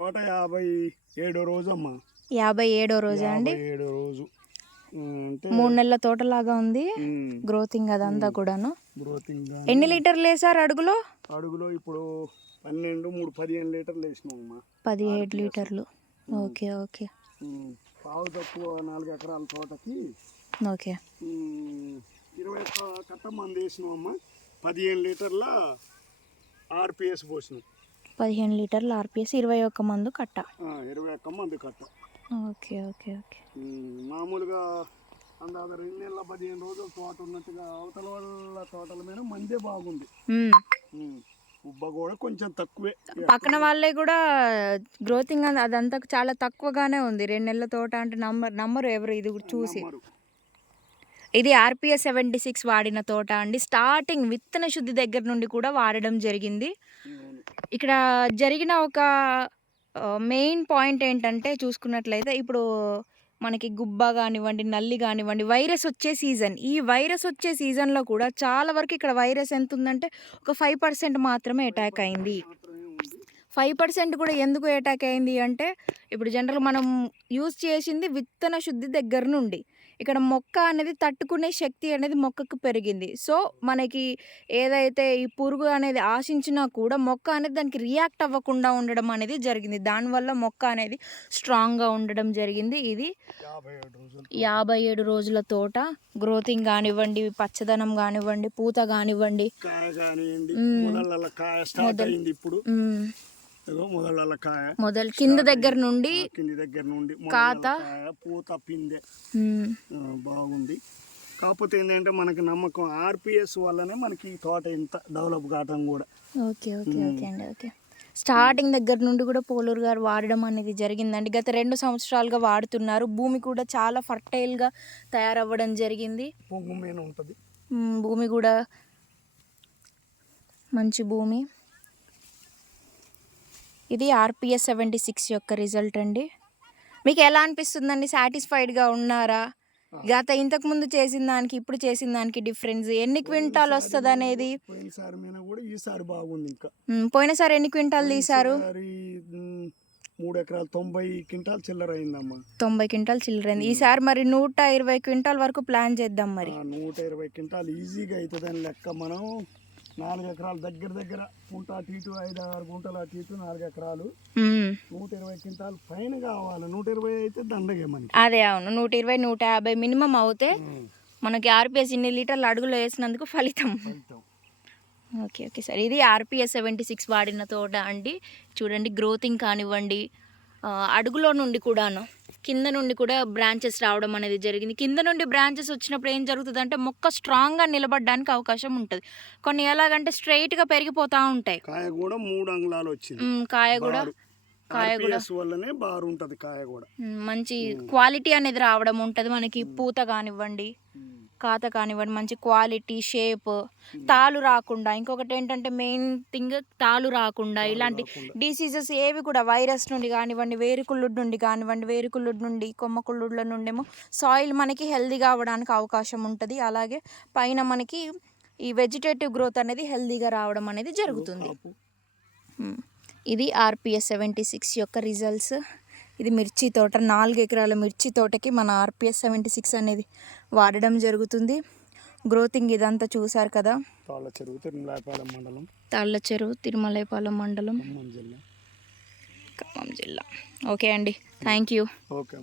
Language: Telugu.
తోట యాభై ఏడో రోజు అమ్మా యాభై ఏడో రోజా అండి? ఏడో రోజు. మూడు నెలల తోటలాగా ఉంది. గ్రోతింగ్ అదంతా కూడాను. గ్రోతింగ్ ఎన్ని లీటర్లు వేసారు అడుగులో? అడుగులో ఇప్పుడు పన్నెండు మూడు పదిహేను లీటర్లు వేసినాం అమ్మా పదిహేడు లీటర్లు. Okay okay. పావు తక్కువ నాలుగు ఎకరాల తోటకి. ఓకే. ఇరవై ఒక్క కట్ట మంది వేసినాం అమ్మా పదిహేను లీటర్ల ఆర్పిఎస్ పోసినాం. పదిహేను లీటర్లు ఆర్పిఎస్ ఇరవై ఒక్క మందు కట్ట. ఇరవై ఒక్క మంది కట్ట. Okay okay okay. మామూలుగా అందాక రెండు నెలల పదిహేను రోజులు తోట ఉన్నట్టుగా అవతల వాళ్ళ తోటల మీద మందే బాగుంది. ఉబ్బ కూడా కొంచెం తక్కువే. పక్కన వాళ్ళే కూడా గ్రోతింగ్ అది- అదంతా చాలా తక్కువగానే ఉంది. రెండు నెలల తోట అంటే నంబర్ నంబర్ ఎవరు ఇది చూసి. ఇది ఆర్పిఎస్ సెవెంటీ సిక్స్ వాడిన తోట అండి. స్టార్టింగ్ విత్తన శుద్ధి దగ్గర నుండి కూడా వాడడం జరిగింది. ఇక్కడ జరిగిన ఒక మెయిన్ పాయింట్ ఏంటంటే చూసుకున్నట్లయితే ఇప్పుడు మనకి గుబ్బ కానివ్వండి నల్లి కానివ్వండి వైరస్ వచ్చే సీజన్. ఈ వైరస్ వచ్చే సీజన్లో కూడా చాలా వరకు ఇక్కడ వైరస్ ఎంత ఉందంటే ఒక ఫైవ్ పర్సెంట్ మాత్రమే అటాక్ అయింది. ఫైవ్ పర్సెంట్ కూడా ఎందుకు అటాక్ అయింది అంటే ఇప్పుడు జనరల్ మనం యూజ్ చేసింది విత్తన శుద్ధి దగ్గర నుండి. ఇక్కడ మొక్క అనేది తట్టుకునే శక్తి అనేది మొక్కకు పెరిగింది. సో మనకి ఏదైతే ఈ పురుగు అనేది ఆశించినా కూడా మొక్క అనేది దానికి రియాక్ట్ అవ్వకుండా ఉండడం అనేది జరిగింది. దానివల్ల మొక్క అనేది స్ట్రాంగ్గా ఉండడం జరిగింది. ఇది యాభై ఏడు రోజులు తోట. గ్రోతింగ్ కానివ్వండి పచ్చదనం కానివ్వండి పూత కానివ్వండి. కాయ ఇప్పుడు. మొదల కాయ మొదలు కింద దగ్గర నుండి కింది దగ్గర నుండి కాత. పూత పిందె. బాగుంది. కాకపోతే ఏంటంటే మనకి నమ్మకం ఆర్పిఎస్ వల్లనే మనకి ఈ తోట ఇంత డెవలప్ కావటం కూడా. ఓకే ఓకే ఓకే అండి ఓకే. స్టార్టింగ్ దగ్గర నుండి కూడా పోలూరు గారు వాడడం అనేది జరిగిందండి. గత రెండు సంవత్సరాలుగా వాడుతున్నారు. భూమి కూడా చాలా ఫర్టైల్గా తయారవ్వడం జరిగింది. పొంగు మీద ఉంటుంది. మ్, భూమి కూడా మంచి భూమి. ఇది ఆర్పిఎస్ సెవెంటీ సిక్స్ యొక్క రిజల్ట్ అండి. మీకు ఎలా అనిపిస్తుందండి? సాటిస్ఫైడ్గా ఉన్నారా? గత ఇంతకు ముందు చేసిన దానికి ఇప్పుడు చేసిన దానికి డిఫరెన్స్ ఎన్ని క్వింటాల్ వస్తుంది అనేది? ఈసారి బాగుంది ఇంకా. పోయినసారి ఎన్ని క్వింటాల్ తీశారు? మూడు ఎకరాలు తొంభై క్వింటాల్ చిల్లర అయిందమ్మా. తొంభై క్వింటాల్ చిల్లరైంది ఈసారి మరి నూట ఇరవై క్వింటాల్ వరకు ప్లాన్ చేద్దాం మరి. నూట ఇరవై క్వింటాల్ ఈజీగా అవుతుందని లెక్క మనం. నాలుగు ఎకరాలు దగ్గర దగ్గర గుంట అటు ఇటు ఐదు ఆరు గుంటలు అటు ఇటు నాలుగు ఎకరాలు. నూట ఇరవై క్వింటాల్ పైన కావాలి. నూట ఇరవై అయితే దండగే మనకి. అదే అవును. నూట ఇరవై నూట యాభై మినిమం అవుతే మనకి ఆర్పిఎస్ ఇన్ని లీటర్లు అడుగులో వేసినందుకు ఫలితం. Okay okay. సార్ ఇది ఆర్పిఎస్ సెవెంటీ సిక్స్ వాడిన తోట అండి. చూడండి గ్రోతింగ్ కానివ్వండి అడుగులో నుండి కూడాను. కింద నుండి కూడా బ్రాంచెస్ రావడం అనేది జరిగింది. కింద నుండి బ్రాంచెస్ వచ్చినప్పుడు ఏం జరుగుతుంది అంటే మొక్క స్ట్రాంగ్గా నిలబడడానికి అవకాశం ఉంటుంది. కొన్ని ఎలాగంటే స్ట్రైట్గా పెరిగిపోతూ ఉంటాయి. కాయ కూడా మూడు అంగుళాలు వచ్చింది. కాయ కూడా. కాయ కూడా. RPS వల్లనే బారు ఉంటది కాయ కూడా. మంచి క్వాలిటీ అనేది రావడం ఉంటుంది. మనకి పూత కానివ్వండి కాత కానివ్వండి మంచి క్వాలిటీ షేప్ తాలు రాకుండా ఇంకొకటి ఏంటంటే మెయిన్ థింగ్ తాలు రాకుండా ఇలాంటి డిసీజెస్ ఏవి కూడా వైరస్ నుండి కానివ్వండి వేరుకుళ్ళుడు నుండి కానివ్వండి వేరుకుళ్ళుడు నుండి కొమ్మ కుళ్ళుడుల నుండేమో సాయిల్ మనకి హెల్దీగా అవ్వడానికి అవకాశం ఉంటుంది. అలాగే పైన మనకి ఈ వెజిటేటివ్ గ్రోత్ అనేది హెల్దీగా రావడం అనేది జరుగుతుంది. ఇది ఆర్పిఎస్ సెవెంటీ సిక్స్ యొక్క రిజల్ట్స్. ఇది మిర్చి తోట. నాలుగు ఎకరాల మిర్చి తోటకి మన ఆర్పిఎస్ సెవెంటీ సిక్స్ అనేది వాడడం జరుగుతుంది. గ్రోతింగ్ ఇదంతా చూసారు కదా. తాళ్ళ చెరువు తిరుమలాపాలెం మండలం. తాళ్ళ చెరువు తిరుమలైపాలెం మండలం. ఖమ్మం జిల్లా. ఖమ్మం జిల్లా. ఓకే అండి. Thank you. ఓకే